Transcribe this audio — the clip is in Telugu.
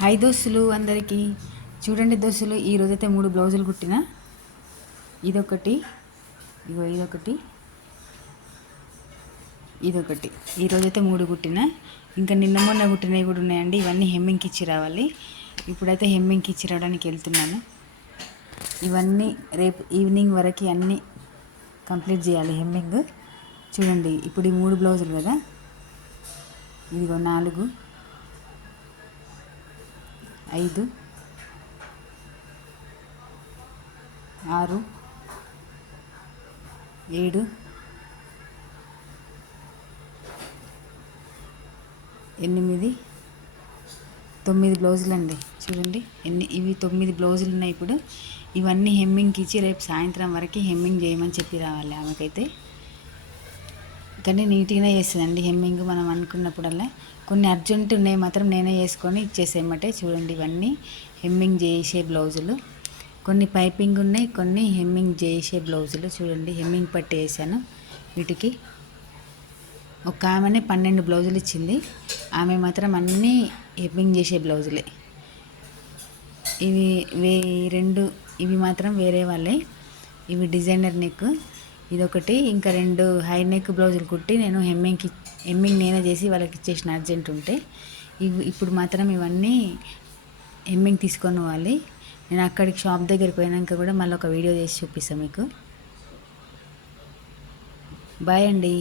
హాయ్ దోస్తులు అందరికీ. చూడండి దోస్తులు, ఈరోజైతే 3 బ్లౌజులు కుట్టిన. ఇదొకటి, ఇగో ఇదొకటి. ఈరోజైతే 3 కుట్టిన. ఇంకా నిన్న మొన్న కుట్టినవి కూడా ఉన్నాయండి. ఇవన్నీ హెమ్మింగ్కి ఇచ్చి రావాలి. ఇప్పుడైతే హెమ్మింగ్కి ఇచ్చి రావడానికి వెళ్తున్నాను. ఇవన్నీ రేపు ఈవినింగ్ వరకు అన్నీ కంప్లీట్ చేయాలి హెమ్మింగ్. చూడండి, ఇప్పుడు ఈ 3 బ్లౌజులు కదా, ఇదిగో 4, 5, 6, 7, 8, 9 బ్లౌజులు అండి. చూడండి ఇవి 9 బ్లౌజులు ఉన్నాయి. ఇప్పుడు ఇవన్నీ హెమ్మింగ్కి ఇచ్చి రేపు సాయంత్రం వరకు హెమ్మింగ్ చేయమని చెప్పి రావాలి ఆమెకైతే. కానీ నీట్గానే చేస్తుందండి హెమ్మింగ్ మనం అనుకున్నప్పుడల్లా. కొన్ని అర్జెంట్ ఉన్నాయి మాత్రం నేనే చేసుకొని ఇచ్చేసేయమంటే. చూడండి, ఇవన్నీ హెమ్మింగ్ చేసే బ్లౌజులు. కొన్ని పైపింగ్ ఉన్నాయి, కొన్ని హెమ్మింగ్ చేసే బ్లౌజులు. చూడండి, హెమ్మింగ్ పట్టి వేసాను వీటికి. ఒక ఆమెనే 12 బ్లౌజులు ఇచ్చింది. ఆమె మాత్రం అన్నీ హెమ్మింగ్ చేసే బ్లౌజులే. ఇవి మాత్రం వేరే వాళ్ళే. ఇవి డిజైనర్ నెక్. ఇదొకటి, ఇంకా 2 హై నెక్ బ్లౌజులు కుట్టి నేను హెమ్మింగ్ నేనే చేసి వాళ్ళకి ఇచ్చేసిన అర్జెంట్ ఉంటే. ఇప్పుడు మాత్రం ఇవన్నీ హెమ్మింగ్ తీసుకొని పోవాలి. నేను అక్కడికి షాప్ దగ్గరికి పోయినాక కూడా మళ్ళీ ఒక వీడియో చేసి చూపిస్తాను మీకు. బాయ్ అండి.